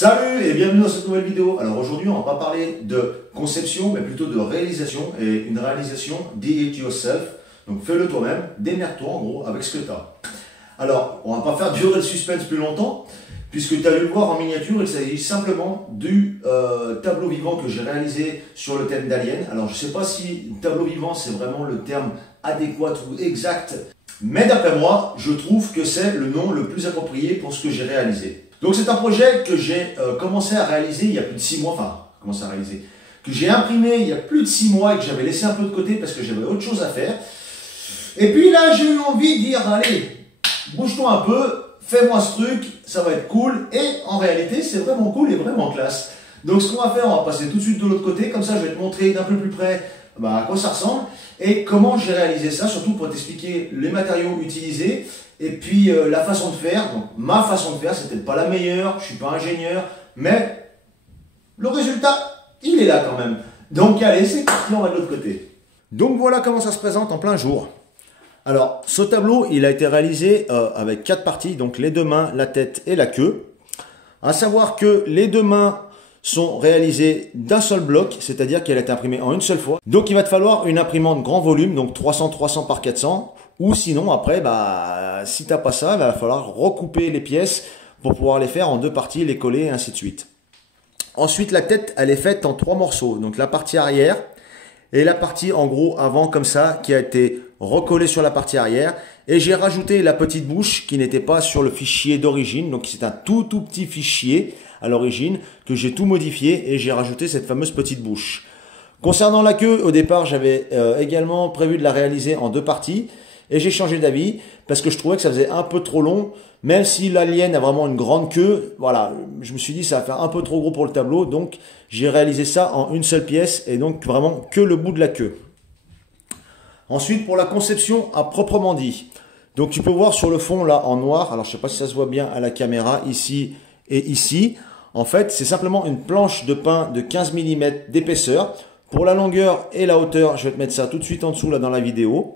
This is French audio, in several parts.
Salut et bienvenue dans cette nouvelle vidéo. Alors aujourd'hui on va pas parler de conception mais plutôt de réalisation et une réalisation do it yourself. Donc fais-le toi-même, démerde-toi en gros avec ce que tu as. Alors on va pas faire durer le suspense plus longtemps puisque tu as dû le voir en miniature, il s'agit simplement du tableau vivant que j'ai réalisé sur le thème d'Alien. Alors je sais pas si tableau vivant c'est vraiment le terme adéquat ou exact, mais d'après moi je trouve que c'est le nom le plus approprié pour ce que j'ai réalisé. Donc c'est un projet que j'ai commencé à réaliser il y a plus de 6 mois, que j'ai imprimé il y a plus de 6 mois et que j'avais laissé un peu de côté parce que j'avais autre chose à faire. Et puis là j'ai eu envie de dire allez, bouge-toi un peu, fais-moi ce truc, ça va être cool. Et en réalité c'est vraiment cool et vraiment classe. Donc ce qu'on va faire, on va passer tout de suite de l'autre côté, comme ça je vais te montrer d'un peu plus près à quoi ça ressemble et comment j'ai réalisé ça, surtout pour t'expliquer les matériaux utilisés. Et puis la façon de faire, donc ma façon de faire, c'est peut-être pas la meilleure, je suis pas ingénieur, mais le résultat, il est là quand même. Donc allez, c'est parti, on va de l'autre côté. Donc voilà comment ça se présente en plein jour. Alors ce tableau, il a été réalisé avec 4 parties, donc les deux mains, la tête et la queue. À savoir que les deux mains sont réalisées d'un seul bloc, c'est-à-dire qu'elle est imprimée en une seule fois. Donc il va te falloir une imprimante grand volume, donc 300 par 400. Ou sinon, après, si tu n'as pas ça, il va falloir recouper les pièces pour pouvoir les faire en 2 parties, les coller et ainsi de suite. Ensuite, la tête, elle est faite en 3 morceaux. Donc la partie arrière et la partie en gros avant comme ça qui a été recollée sur la partie arrière. Et j'ai rajouté la petite bouche qui n'était pas sur le fichier d'origine. Donc c'est un tout petit fichier à l'origine que j'ai tout modifié et j'ai rajouté cette fameuse petite bouche. Concernant la queue, au départ, j'avais également prévu de la réaliser en 2 parties. Et j'ai changé d'avis parce que je trouvais que ça faisait un peu trop long. Même si l'alien a vraiment une grande queue, voilà, je me suis dit ça va faire un peu trop gros pour le tableau. Donc j'ai réalisé ça en une seule pièce et donc vraiment que le bout de la queue. Ensuite pour la conception à proprement dit. Donc tu peux voir sur le fond là en noir, alors je sais pas si ça se voit bien à la caméra ici et ici. En fait c'est simplement une planche de pain de 15 mm d'épaisseur. Pour la longueur et la hauteur, je vais te mettre ça tout de suite en dessous là dans la vidéo.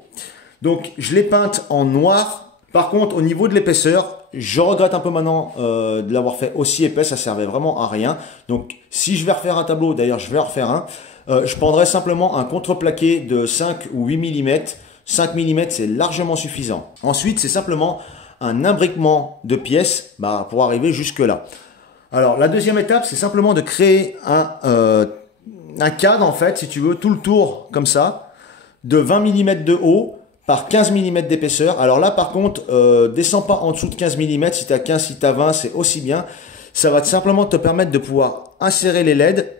Donc je l'ai peinte en noir. Par contre au niveau de l'épaisseur, je regrette un peu maintenant de l'avoir fait aussi épais, ça servait vraiment à rien. Donc si je vais refaire un tableau, d'ailleurs je vais en refaire un, je prendrai simplement un contreplaqué de 5 ou 8 mm. 5 mm c'est largement suffisant. Ensuite c'est simplement un imbriquement de pièces pour arriver jusque là. Alors la deuxième étape c'est simplement de créer un cadre en fait, si tu veux, tout le tour comme ça, de 20 mm de haut, par 15 mm d'épaisseur. Alors là par contre, descends pas en dessous de 15 mm, si tu as 15, si tu as 20, c'est aussi bien. Ça va simplement te permettre de pouvoir insérer les LED,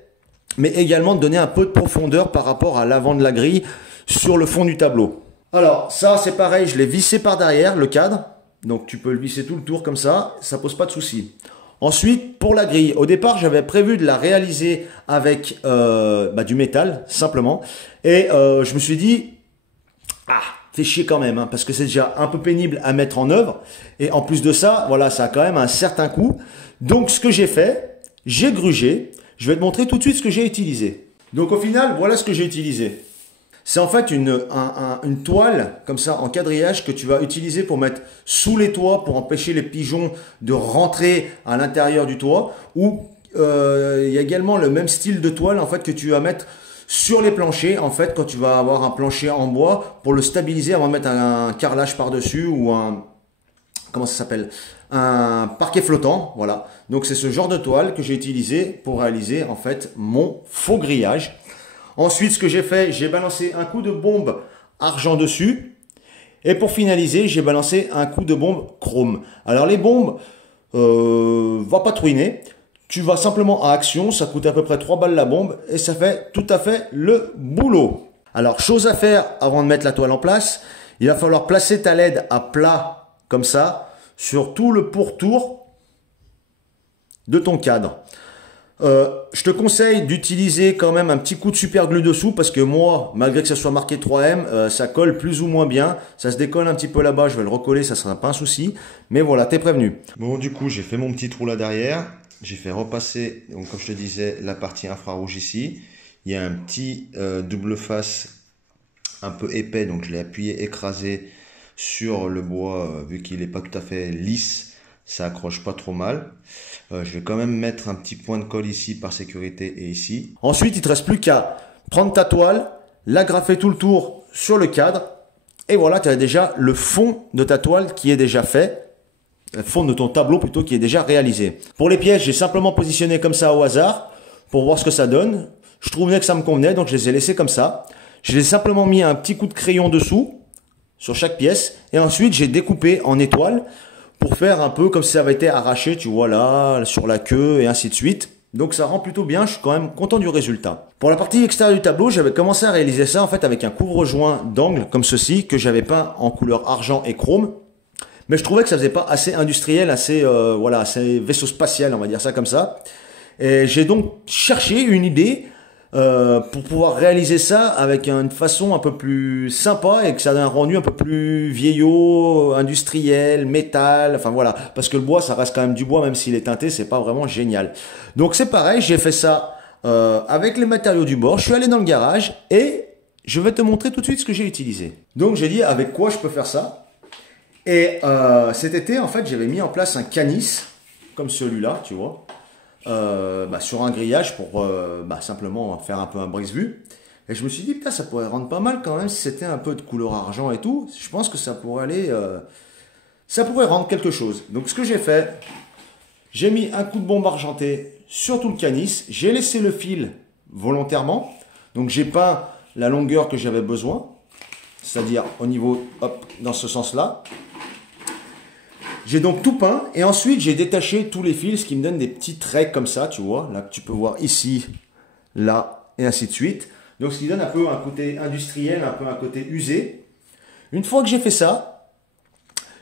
mais également de donner un peu de profondeur par rapport à l'avant de la grille sur le fond du tableau. Alors ça c'est pareil, je l'ai vissé par derrière, le cadre. Donc tu peux le visser tout le tour comme ça pose pas de souci. Ensuite, pour la grille, au départ, j'avais prévu de la réaliser avec du métal, simplement. Et je me suis dit, fait chier quand même, parce que c'est déjà un peu pénible à mettre en œuvre. Et en plus de ça, voilà, ça a quand même un certain coût. Donc, ce que j'ai fait, j'ai grugé. Je vais te montrer tout de suite ce que j'ai utilisé. Donc, au final, voilà ce que j'ai utilisé. C'est en fait une toile, comme ça, en quadrillage, que tu vas utiliser pour mettre sous les toits, pour empêcher les pigeons de rentrer à l'intérieur du toit. Ou il y a également le même style de toile, en fait, que tu vas mettre sur les planchers, en fait, quand tu vas avoir un plancher en bois, pour le stabiliser avant de mettre un carrelage par-dessus ou comment ça s'appelle, un parquet flottant, voilà. Donc c'est ce genre de toile que j'ai utilisé pour réaliser, en fait, mon faux grillage. Ensuite, ce que j'ai fait, j'ai balancé un coup de bombe argent dessus. Et pour finaliser, j'ai balancé un coup de bombe chrome. Alors les bombes, va pas te ruiner. Tu vas simplement à action, ça coûte à peu près 3 balles la bombe et ça fait tout à fait le boulot. Alors, chose à faire avant de mettre la toile en place, il va falloir placer ta LED à plat, comme ça, sur tout le pourtour de ton cadre. Je te conseille d'utiliser quand même un petit coup de super glue dessous parce que moi, malgré que ça soit marqué 3M, ça colle plus ou moins bien. Ça se décolle un petit peu là-bas, je vais le recoller, ça sera pas un souci. Mais voilà, t'es prévenu. Bon, du coup, j'ai fait mon petit trou là derrière. J'ai fait repasser, donc comme je te disais, la partie infrarouge ici. Il y a un petit double face un peu épais, donc je l'ai appuyé, écrasé sur le bois, vu qu'il n'est pas tout à fait lisse ça accroche pas trop mal. Je vais quand même mettre un petit point de colle ici par sécurité et ici. Ensuite, il te reste plus qu'à prendre ta toile, l'agrafer tout le tour sur le cadre. Et voilà, tu as déjà le fond de ta toile qui est déjà fait. Le fond de ton tableau plutôt qui est déjà réalisé. Pour les pièces, j'ai simplement positionné comme ça au hasard pour voir ce que ça donne. Je trouvais que ça me convenait, donc je les ai laissés comme ça. Je les ai simplement mis un petit coup de crayon dessous sur chaque pièce. Et ensuite, j'ai découpé en étoiles pour faire un peu comme si ça avait été arraché, tu vois là, sur la queue et ainsi de suite. Donc ça rend plutôt bien, je suis quand même content du résultat. Pour la partie extérieure du tableau, j'avais commencé à réaliser ça en fait avec un couvre-joint d'angle comme ceci que j'avais peint en couleur argent et chrome. Mais je trouvais que ça faisait pas assez industriel, assez voilà, assez vaisseau spatial, on va dire ça comme ça. Et j'ai donc cherché une idée pour pouvoir réaliser ça avec une façon un peu plus sympa et que ça ait un rendu un peu plus vieillot, industriel, métal, enfin voilà. Parce que le bois, ça reste quand même du bois, même s'il est teinté, c'est pas vraiment génial. Donc c'est pareil, j'ai fait ça avec les matériaux du bord. Je suis allé dans le garage et je vais te montrer tout de suite ce que j'ai utilisé. Donc j'ai dit avec quoi je peux faire ça. Et cet été, en fait, j'avais mis en place un canis comme celui-là, tu vois. Sur un grillage pour simplement faire un peu un brise-vue. Et je me suis dit, putain, ça pourrait rendre pas mal quand même si c'était un peu de couleur argent et tout. Je pense que ça pourrait aller, ça pourrait rendre quelque chose. Donc ce que j'ai fait, j'ai mis un coup de bombe argenté sur tout le canis. J'ai laissé le fil volontairement. Donc j'ai peint la longueur que j'avais besoin, c'est-à-dire au niveau, hop, dans ce sens-là. J'ai donc tout peint et ensuite j'ai détaché tous les fils, ce qui me donne des petits traits comme ça, tu vois, là que tu peux voir ici, là et ainsi de suite. Donc ce qui donne un peu un côté industriel, un peu un côté usé. Une fois que j'ai fait ça,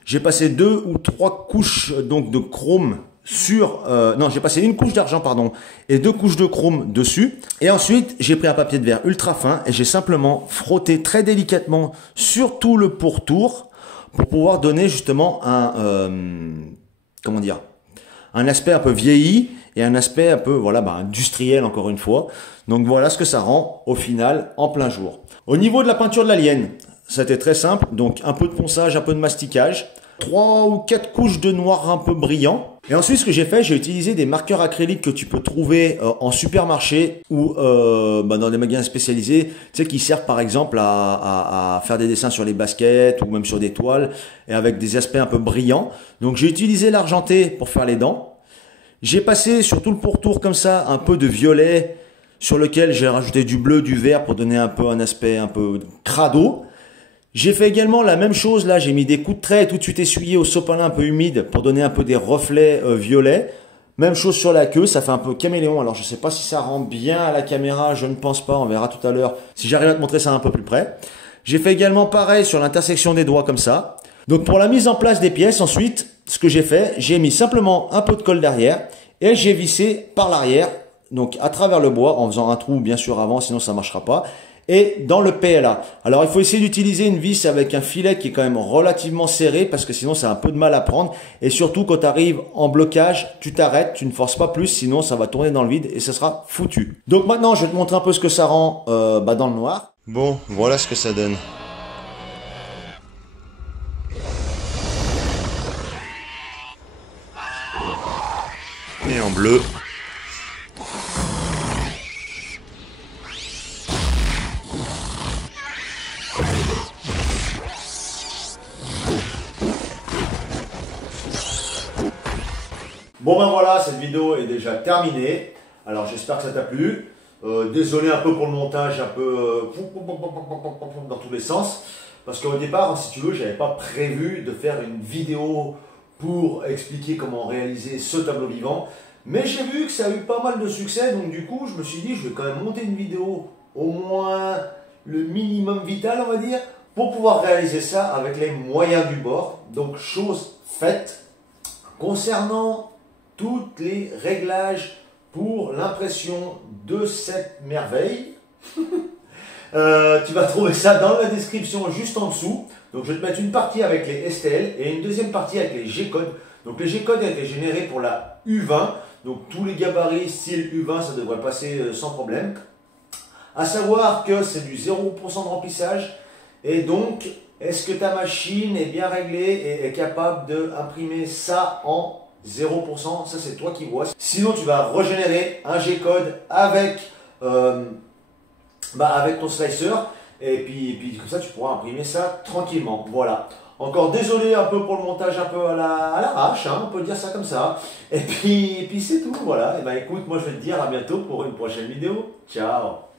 j'ai passé 2 ou 3 couches donc de chrome sur, j'ai passé une couche d'argent pardon et 2 couches de chrome dessus. Et ensuite j'ai pris un papier de verre ultra fin et j'ai simplement frotté très délicatement sur tout le pourtour. Pour pouvoir donner justement un aspect un peu vieilli et un aspect un peu industriel encore une fois. Donc voilà ce que ça rend au final en plein jour. Au niveau de la peinture de l'alien, c'était très simple. Donc un peu de ponçage, un peu de masticage, 3 ou 4 couches de noir un peu brillant. Et ensuite ce que j'ai fait, j'ai utilisé des marqueurs acryliques que tu peux trouver en supermarché ou dans des magasins spécialisés, tu sais, qui servent par exemple à faire des dessins sur les baskets ou même sur des toiles et avec des aspects un peu brillants. Donc j'ai utilisé l'argenté pour faire les dents. J'ai passé sur tout le pourtour comme ça un peu de violet sur lequel j'ai rajouté du bleu, du vert pour donner un peu un aspect un peu crado. J'ai fait également la même chose, là j'ai mis des coups de trait tout de suite essuyés au sopalin un peu humide pour donner un peu des reflets violets. Même chose sur la queue, ça fait un peu caméléon. Alors je sais pas si ça rend bien à la caméra, je ne pense pas, on verra tout à l'heure si j'arrive à te montrer ça un peu plus près. J'ai fait également pareil sur l'intersection des doigts comme ça. Donc pour la mise en place des pièces ensuite, ce que j'ai fait, j'ai mis simplement un peu de colle derrière et j'ai vissé par l'arrière, donc à travers le bois en faisant un trou bien sûr avant, sinon ça marchera pas. Et dans le PLA. Alors il faut essayer d'utiliser une vis avec un filet qui est quand même relativement serré parce que sinon ça a un peu de mal à prendre. Et surtout quand tu arrives en blocage, tu t'arrêtes, tu ne forces pas plus, sinon ça va tourner dans le vide et ça sera foutu. Donc maintenant je vais te montrer un peu ce que ça rend dans le noir. Bon, voilà ce que ça donne. Et en bleu. Bon ben voilà, cette vidéo est déjà terminée. Alors j'espère que ça t'a plu. Désolé un peu pour le montage, un peu dans tous les sens. Parce qu'au départ, si tu veux, j'avais pas prévu de faire une vidéo pour expliquer comment réaliser ce tableau vivant. Mais j'ai vu que ça a eu pas mal de succès, donc du coup, je me suis dit, je vais quand même monter une vidéo, au moins le minimum vital, on va dire, pour pouvoir réaliser ça avec les moyens du bord. Donc, chose faite. Concernant tous les réglages pour l'impression de cette merveille, tu vas trouver ça dans la description juste en dessous. Donc je vais te mettre une partie avec les STL et une deuxième partie avec les G-codes. Donc les G-codes ont été générés pour la U20. Donc tous les gabarits style U20, ça devrait passer sans problème. À savoir que c'est du 0% de remplissage. Et donc Est-ce que ta machine est bien réglée et est capable d'imprimer ça en 0%? Ça, c'est toi qui vois. Sinon, tu vas régénérer un G-code avec, avec ton slicer. Et puis comme ça, tu pourras imprimer ça tranquillement. Voilà. Encore désolé un peu pour le montage un peu à l'arrache, hein, on peut dire ça comme ça. Et puis c'est tout, voilà. Et ben écoute, moi je vais te dire à bientôt pour une prochaine vidéo. Ciao.